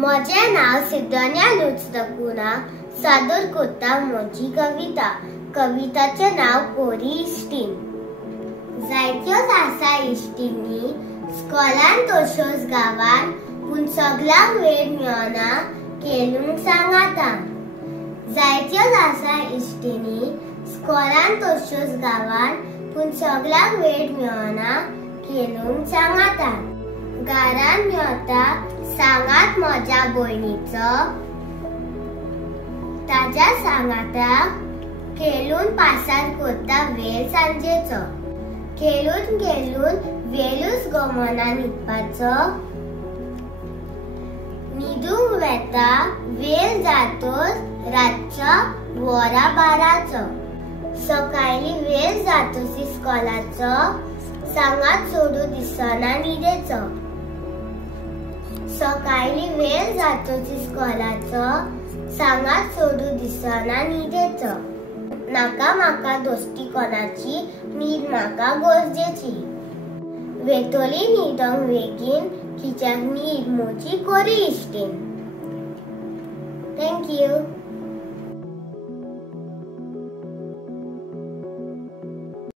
म्हजें नाव सिद्धन्या लुचदकुना सादर करता म्हजी कविता. कविताचें नाव कोरी इश्टीण. जायत्योच आसा इश्टीणी स्कॉलान तश्योच गांवान, पूण सगळ्यांक वेळ मेळना केलूंक सांगाता. जायत्योच आसा इश्टीणी स्कॉलान तश्योच गांवान, पूण सगळ्यांक वेळ मेळना केलूंक सांगाता. घरान मेळटा सांगात म्हज्या भयणीचो, ताज्या सांगाता खेळून पासार करता वेळ सांजेचो. खेळून खेळून वेळूच गमना न्हिदपाचो, न्हिदूंक वेता वेळ जातोच रातचो 11-12. सकाळी वेळ जातोच इस्कॉलाचो, सांगात सोडू दिसना न्हिदेचो. सकाळी वेळ जातोच इस्कॉलाचो, सांगात सोडू दिसना न्हिदेचो. नाका म्हाका दोस्ती कोणाची, न्हीद म्हाका गरजेची. वेतोली न्हिदोंक बेगीन, कित्याक न्हीद म्हजी कोरी इश्टीण. Thank you.